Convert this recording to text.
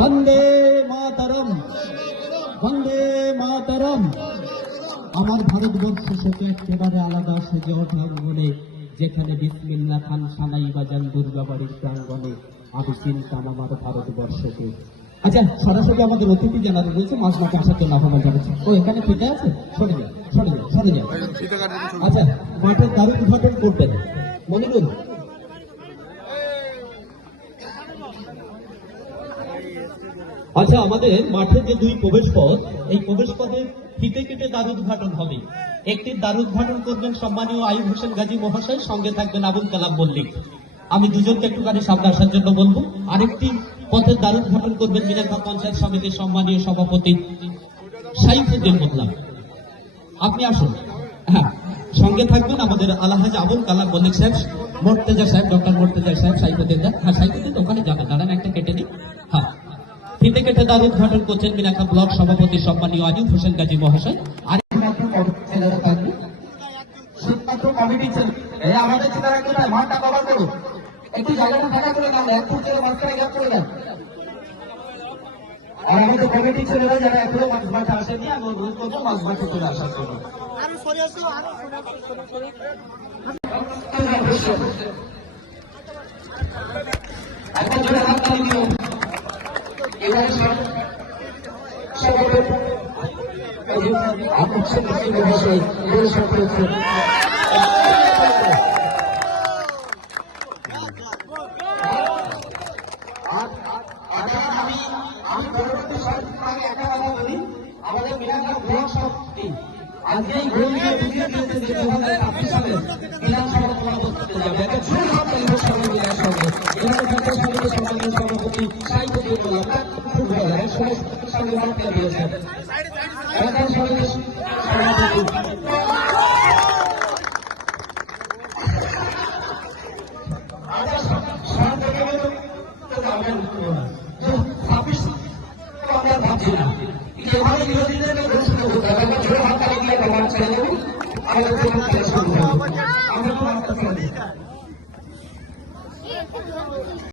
বন্দে মাতরম, বন্দে মাতরম। আমার ভারতবর্ষ সেটা একেবারে আলাদা সেজে ওঠা অঙ্গনে, যেখানে বিসমিল্লাহ খান সানাই বাজান দুর্গাবাড়ির প্রাঙ্গণে। আমি চিনতাম আমার ভারতবর্ষকে। আচ্ছা, সরাসরি আমাদের অতিথি জানানো রয়েছে, মাঝমাঠে আসার জন্য আহ্বান জানাচ্ছি। ও এখানে ঠিক আছে, সরে যান, সরে যান, সরে যান। আচ্ছা, মাঠের দ্বার উদ্ঘাটন করবেন মনিরুল। আচ্ছা, আমাদের মাঠের যে দুই প্রবেশ পথ, এই প্রবেশ পথের ফিতে কেটে দ্বার উদ্ঘাটন হবে। একটি দ্বার উদ্ঘাটন করবেন সম্মানীয় আইয়ুব হোসেন গাজী মহাশয়, সঙ্গে থাকবেন আবুল কালাম মল্লিক। আমি দুজনকে একটুখানি সামনে আসার জন্য বলবো। আরেকটি পথের দ্বার উদ্ঘাটন করবেন মিনাখা পঞ্চায়েত সমিতির সম্মানীয় সভাপতি সাইফুদ্দিন মোল্লা। আপনি আসুন। হ্যাঁ, সঙ্গে থাকবেন আমাদের আলহাজ আবুল কালাম মল্লিক সাহেব, মোর্তেজা সাহেব, ডক্টর মোর্তেজা সাহেব, সাইফুদ্দিন। হ্যাঁ, সাইফুদ্দিন ওখানে যাবেন, দাঁড়ান একটা কেটে নিন। হ্যাঁ, ফিতে কেটে দ্বার উদ্ঘাটন করছেন মিনাখা ব্লক সভাপতি সম্মানীয় আইয়ুব হোসেন গাজী মহাশয়। আর কমিটি আমাদের ছেলেরা কোথায় মাঠটা কভার করুন, একটু জায়গাটা ফাঁকা করে দেন, এক ফুট থেকে মাঝখানে গ্যাপ করে দেন। আর আমাদের কমিটি ছেলেরা যারা এখনো মাঠে আসেনি, আমি অনুরোধ করবো মাঠে চলে আসার জন্য। এখন জোরে হাত তালি দিও। এবারে আমাদের মিনাখা ব্লক সভাপতি আজকে এই গোল দিয়ে বুঝিয়ে দিয়েছেন যে 2026 সালে বিধানসভা সমাবেশ করতে যাবে। একটা ছোট সভাপতি সম্মানীয় সভাপতি সাইফুদ্দিন মোল্লা ফুটবলার সমস্ত সঙ্গে মাঠে দিয়েছেন। এলাকার সমিতির সভাপতি আমরা ভাবছি না এভাবে বিরোধীদের ঘোষণা করতে হবে।